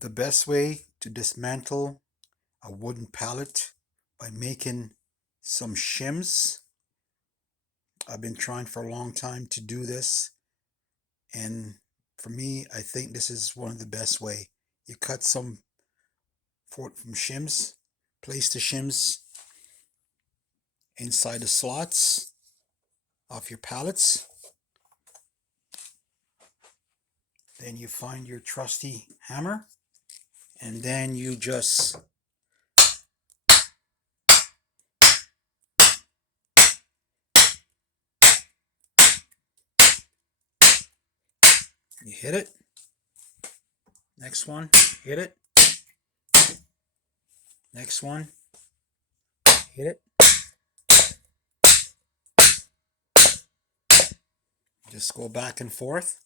The best way to dismantle a wooden pallet by making some shims. I've been trying for a long time to do this, and for me, I think this is one of the best way. You cut some from shims, place the shims inside the slots of your pallets. Then you find your trusty hammer, and then you just hit it. Next one, hit it. Next one, hit it. Just go back and forth.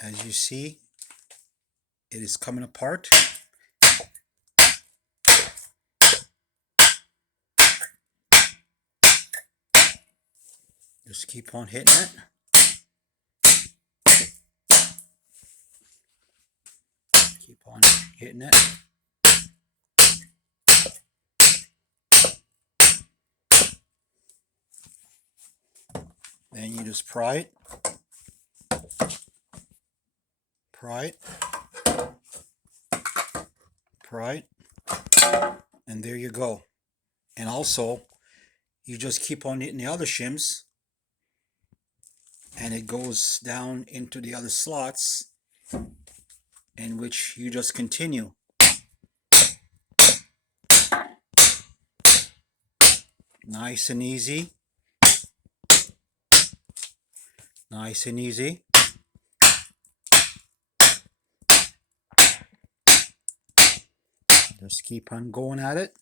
As you see, it is coming apart. Just keep on hitting it. Keep on hitting it. Then you just pry it. Pry it. Pry it. And there you go. And also, you just keep on hitting the other shims, and it goes down into the other slots, in which you just continue. Nice and easy. Nice and easy. Just keep on going at it.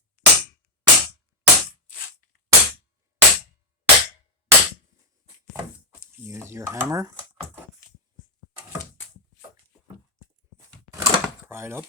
Use your hammer. Pry it up.